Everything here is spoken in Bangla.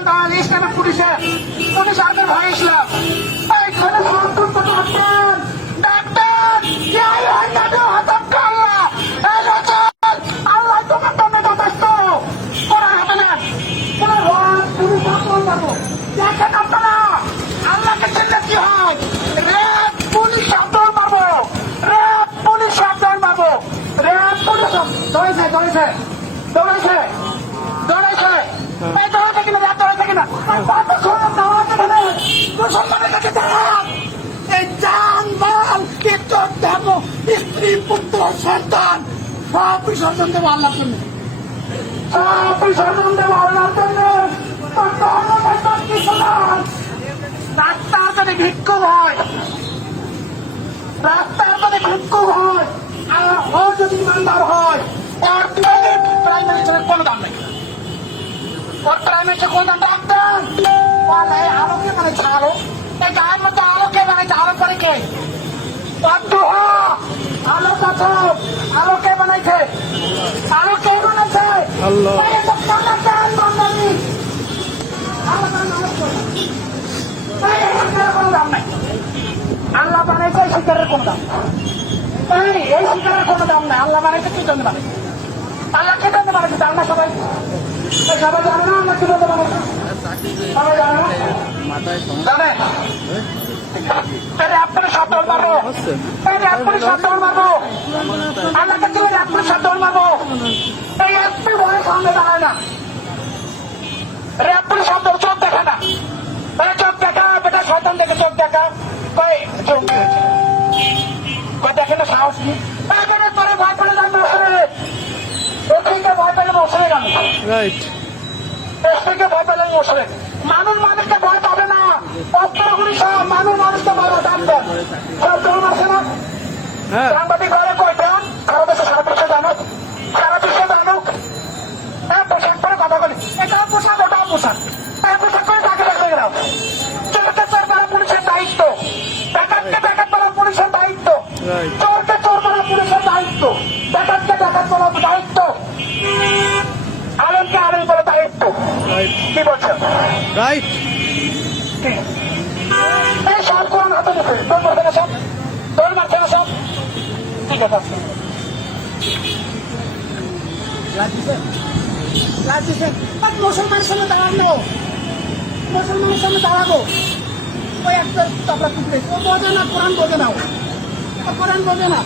ইসলাম দাঁড়াল ইসলামের পুলিশ আর্মের ভয় ইসলাম এইখানে আল্লাহ তোমার জন্য যথেষ্ট ওরা হবে না দেখেন আপনারা আল্লাহকে চিনলে কি হয় রেপ পুলিশ শব্দ মারবো রেপ পুলিশ শব্দ মারবো রেপ পুলিশ দৌড়েছে দৌড়েছে দৌড়েছে দৌড়েছে এই দৌড়েছে কিনা রেপ দৌড়েছে কিনা মুসলমানের কাছে এই জান মাল ইজ্জত ধর্ম স্ত্রী পুত্র সন্তান সব বিসর্জন দেবো আল্লাহর জন্য সব বিসর্জন দেবো আল্লাহর জন্য রাস্তার যদি ভিক্ষুক হয় রাস্তার যদি ভিক্ষুক হয় আর ও যদি ইমানদার হয় ওর প্রাইমারি ছেলের কোনো দাম নেই ওর প্রাইমারি ছেলে কোনো দাম রাখতেন বলে আলোকে বানাইছে আলো এই গায়ের মধ্যে আলোকে বানাইছে আলো করে কে আলো কাছে আলোকে বানাইছে আলো কে বানাইছে আল্লাহ আল্লাহ বানাইছে শিকারের কোন দাম এই শিকারের কোন দাম নাই আল্লাহ বানাইছে কি জন্য বানাইছে আল্লাহ কি জন্য বানাইছে জান না সবাই সবাই জানে না আল্লাহ কি জন্য বানাইছে সবাই জানে না জানে আপনার শব্দ মারবো আপনার শব্দ মারবো আল্লাহকে চিনে আপনার শব্দ মারবো এই একটু ভয়ে সামনে দাঁড়ায় না আপনার শব্দ চোখ দেখে না চোখ দেখা বেটা শয়তান দেখে চোখ দেখা দেখে না সাহস নেই তোরে ভয় পেলে যান বসে ওখানে ভয় পেলে বসে গেল থেকে ভয় পেলে বসে মানুষ মানুষকে ভয় পাবে না অস্ত্রগুলি সব মানুষ মানুষকে ভালো দাম দেন সব ধরুন আছে না সাংবাদিক ঘরে কয়টেন সারা দেশে সারা বিশ্বে জানুক সারা বিশ্বে জানুক পোশাক পরে কথা বলি এটাও পোশাক ওটাও পোশাক পোশাক করে তাকে দেখে গেলাম চোরকে চোর করা পুলিশের দায়িত্ব ডাকাতকে ডাকাত করা পুলিশের দায়িত্ব চোরকে চোর করা পুলিশের দায়িত্ব ডাকাতকে ডাকাত করা দায়িত্ব আলমকে আলম করা দায়িত্ব কি বলছেন রাইট এই সব কোরআন হাতে দিচ্ছে তোর মারছে না সব তোর মারছে না সব ঠিক আছে মুসলমানের সামনে দাঁড়ানো মুসলমানের সামনে দাঁড়াবো ওই একটা চাপড়া টুকরে ও বোঝে না কোরআন বোঝে না কোরআন বোঝে না